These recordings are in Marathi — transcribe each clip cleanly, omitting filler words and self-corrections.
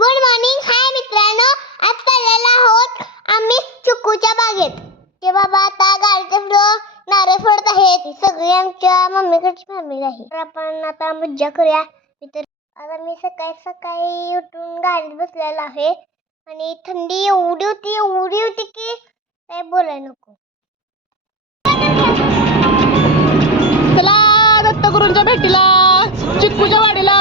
Good morning. हाय मित्रांनो, आज चाललेलो आहोत आम्ही चिकूच्या बागेत. ते बाबा आता गाडीचे नारळ फोडत आहेत. सगळी आमच्या मम्मीकडची फॅमिली आहे. तर आपण आता मज्जा करूया. आता मी सकाळी सकाळी उठून गाडीत बसलेलो आहे आणि थंडी एवढी होती की काय बोलायला नको. चला दत्तगुरूंच्या भेटीला, चिक्कूच्या वाडीला.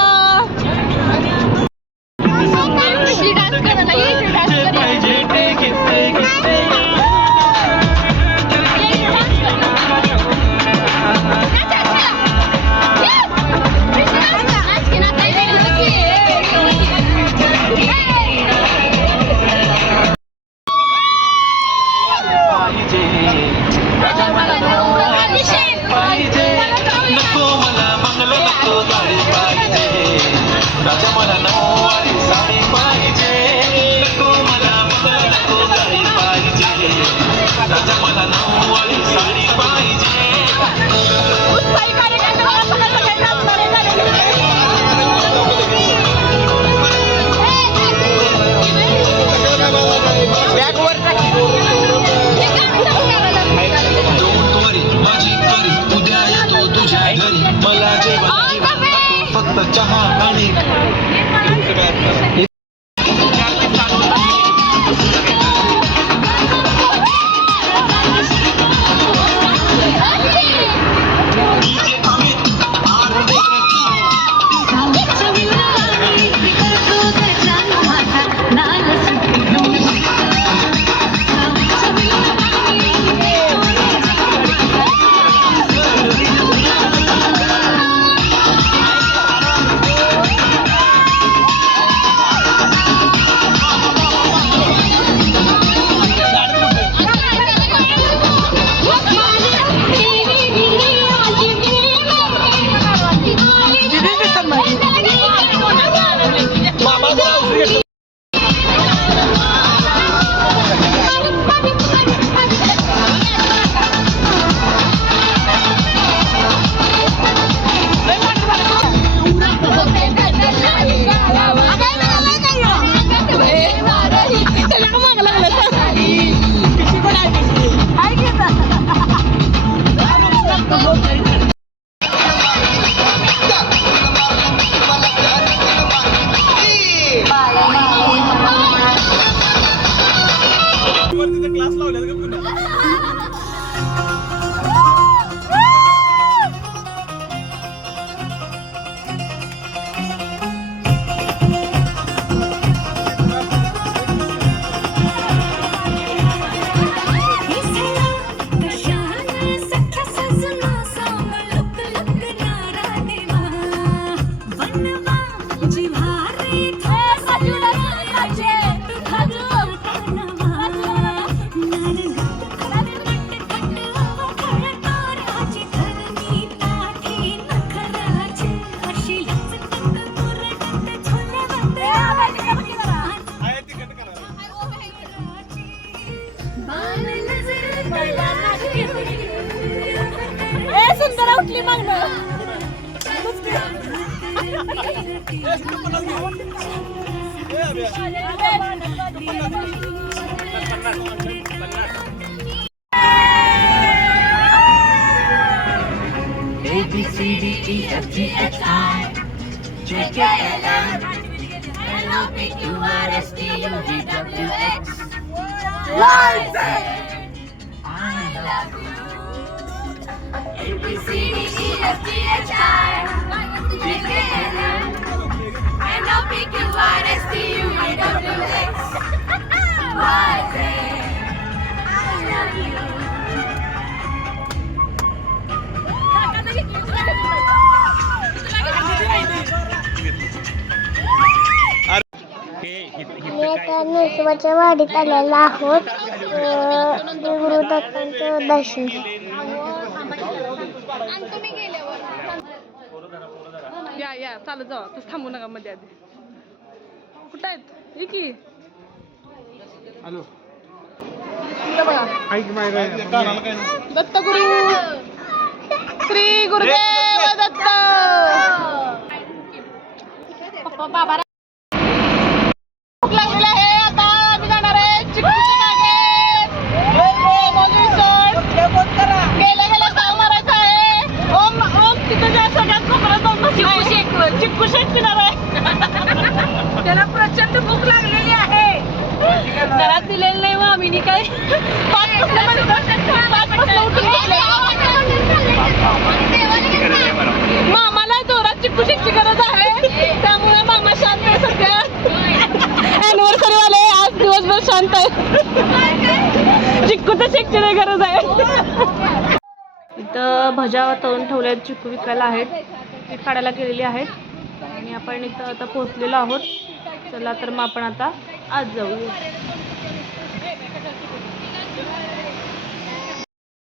सुंदर उठली मग A B C D E F G H I J K L M N O P Q R S T U V W X Y Z. I love you. A B C D E F G H I J K L M N O P Q R S T U V W X Y Z. I love you. मी आता नरसोबाच्या वाडीत आलेलो आहोत. गुरुदत्तांचं दर्शन. या चालत जावा, तू थांबू नका मध्ये आधी. कुठं आहेत ये की. हॅलो दत्तगुरु श्री गुरुदेव दत्त. पप्पा बाबा भूक लागलेली आहे. आता आम्ही जाणार आहे चिक्कूच्या बागेत. मोजून सोड. गेल्या गेल्या ताव मारायचा आहे. ओम तिथे ज्या सगळ्यात कोपऱ्यात जाऊन बसलाय. चिक्कू शेक पिणार आहे. त्याला प्रचंड भूक लागलेली आहे. घरात दिलेलं नाही मग आम्ही काय 5 उठून बसले. मामाला जोरात चिक्कू शेकची गरज आहे. त्यामुळे मामा शांत आहे सध्या. अॅनिव्हर्सरी वाले आज दिवसभर शांत आहे. चिक्कूच्या शेकची नाही गरज आहे. इथं भज्या तळून ठेवल्या आहेत. चिक्कू विकायला आहेत. पीठ काढायला गेलेली आहेत आणि आपण इथं आता पोहोचलेलो आहोत. चला तर मग आपण आता आज जाऊया.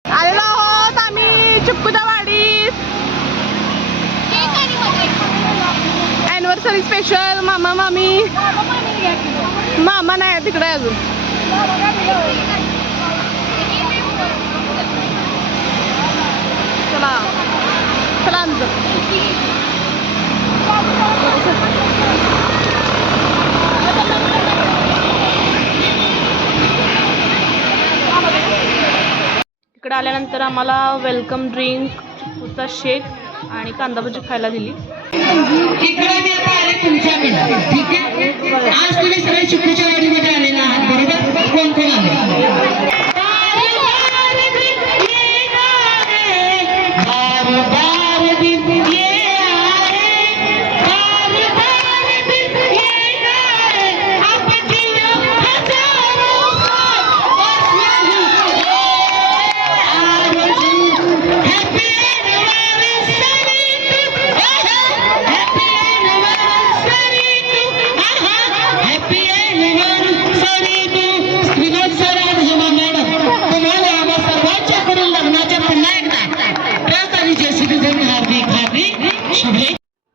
आलेलो आहोत आम्ही चिक्कूच्या वाडीत. अॅनिव्हर्सरी स्पेशल मामा मामी. मामा नाही तिकडे अजून. चला चला आमचं. इकडे आल्यानंतर आम्हाला वेलकम ड्रिंक, चिक्कूचा शेक आणि कांदा भजी खायला दिली. इकडे मी आता आले तुमच्याकडे, ठीक आहे. आज तुम्ही सगळे चिक्कूच्या वाडीमध्ये आलेला आहात, बरोबर? कोण कोण आले?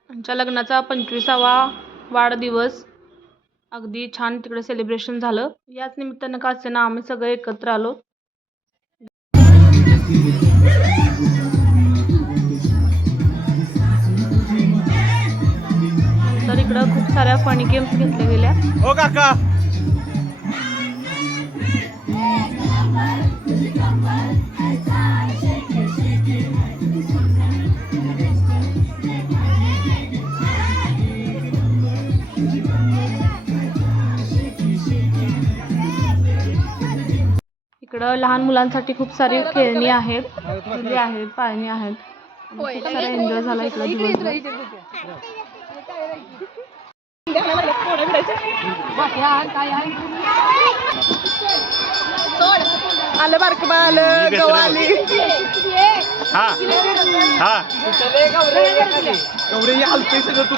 आमच्या लग्नाचा 25वा वाढदिवस अगदी छान तिकडे सेलिब्रेशन झालं. याच निमित्तानं का असेना आम्ही सगळे एकत्र आलो. तर इकडं खूप साऱ्या फनी गेम्स घेतल्या गेल्या. हो काका. इकडं लहान मुलांसाठी खूप सारी खेळणी आहेत, झुले आहेत, पाळणी आहेत. खूप सारा एन्जॉय झाला इकडं दिवसभर. आलं बारक बाळ गवाली. हा हा एवढे हलते सगळं तू.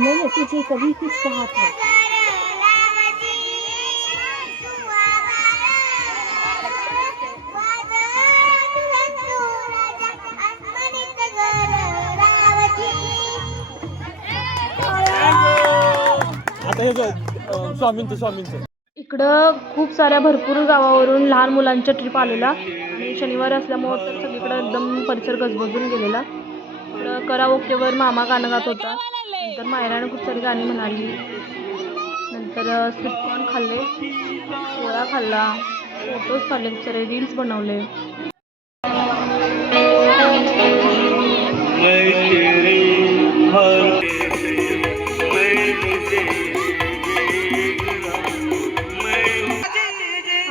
मैंने तुझे कभी कुछ कहा था. आता हे स्वामींचं इकडं खूप साऱ्या भरपूर गावावरून लहान मुलांच्या ट्रिप आलेला आणि शनिवार असल्यामुळं तर सगळीकडं एकदम परिसर गजबजून गेलेला. इकडं कराओकेवर मामा गाणं गात होता. नंतर मायरानं खूप सारी गाणी म्हणाली. नंतर स्वीटकॉर्न खाल्ले, पोळा खाल्ला, फोटोज काढले, खूप सारे रील्स बनवले.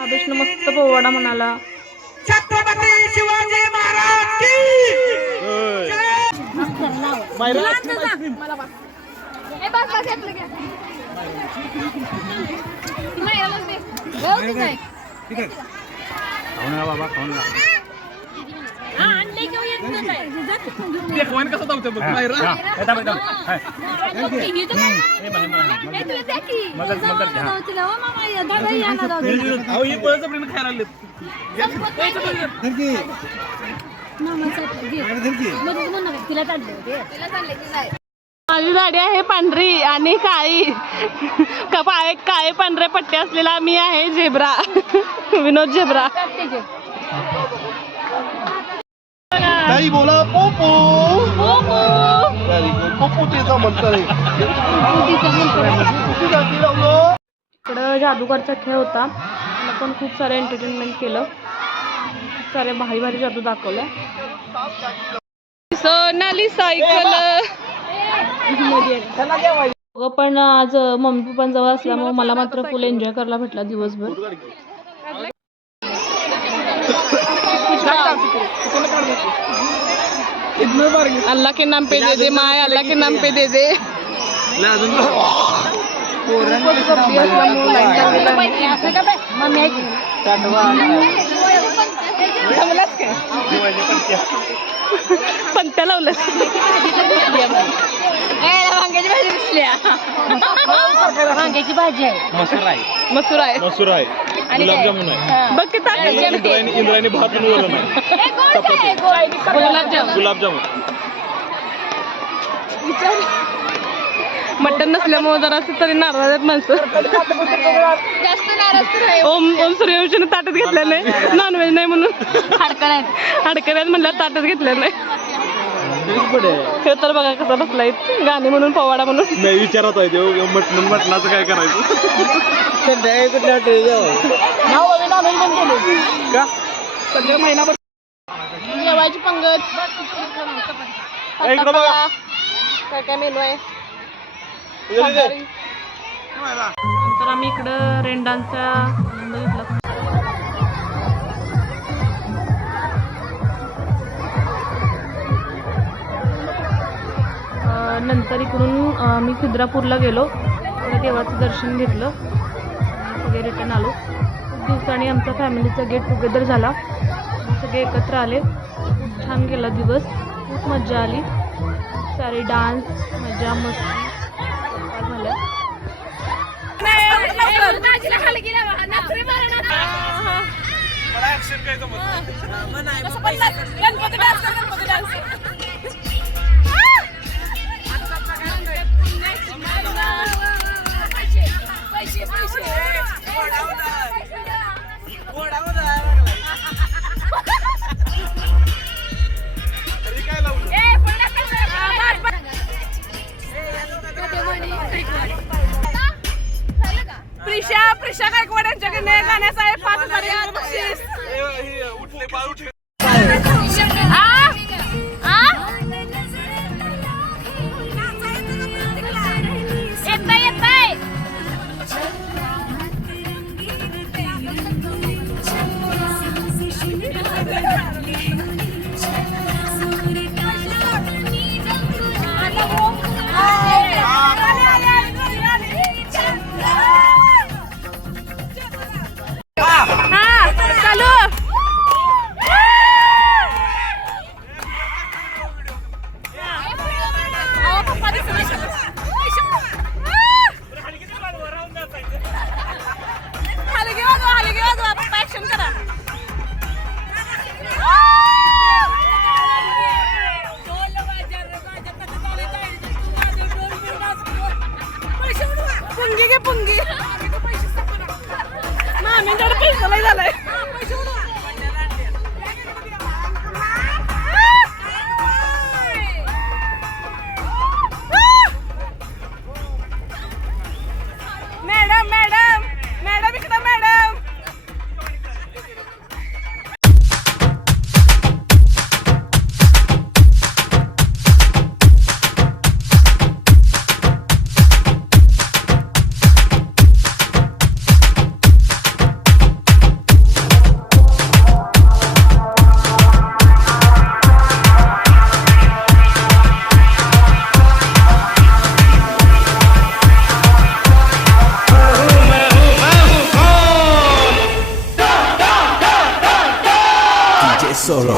अभिषेक मस्त पोवाडा म्हणाला. छत्रपती शिवाजी महाराज की बाबा खाऊन कसं धावतं बघ. ही बळच प्रेम खायला तिला माझी दाढी आहे पांढरी आणि काळी काळे पांढरे पट्टे असलेला मी आहे झेब्रा. विनोद झेब्रा. ताई बोला पोपो. पोपो तिचा म्हणतात. इकडं जादूगारचा खेळ होता. मला पण खूप सारे एंटरटेनमेंट केलं. खूप सारे भारी भारी जादू दाखवलं. सोनाली सायकल. पण आज मम्मी पप्पांजवळ असल्यामुळे मला मात्र फुल एन्जॉय करायला भेटला दिवसभर. अल्लाह के नाम पे दे दे माय, अल्लाह के नाम पे दे दे. पंत्या लावलं. वांग्याची भाजी आहे. मसूर आहे. मसूर आहे. गुलाबजामुन आहे. बघ ते इंद्रायणी भात आणि वरण आहे. गुलाबजामुन. मटन नसल्यामुळे जरा असं तरी नाराज आहेत माणसं. जास्त नाराज ओम सूर्यवंशीने ताटच घेतलं नाही. नॉनव्हेज नाही म्हणून. हाडकं आहेत म्हणलं ताटच घेतलं नाही. हे तर बघा कसा बसलाय. गाणे म्हणून पवाडा म्हणून. नाही विचारत आहे ते मटणाचं काय करायचं. का सगळं महिनाभर जेवायची पंगत. इकडं बघा. काय काय मेनू आहे. नंतर आम्ही इकडं रेंडांचा आनंद घेतला. नंतर इकडून आम्ही खिद्रापूरला गेलो. तिकडे देवाचं दर्शन घेतलं. सगळे रिटर्न आलो. खूप दिवसांनी आमचा फॅमिलीचा गेट टुगेदर झाला. सगळे एकत्र आले. खूप छान गेला दिवस. खूप मजा आली. सारे डान्स मजा मस्ती झाल्या. प्रिशा गायकवाड यांच्याकडे गाण्याचा आहे 5,000 बक्षीस. पुंगी पैसा नाही झालाय. मॅडम मॅडम मॅडम इकडं मॅडम. Solo.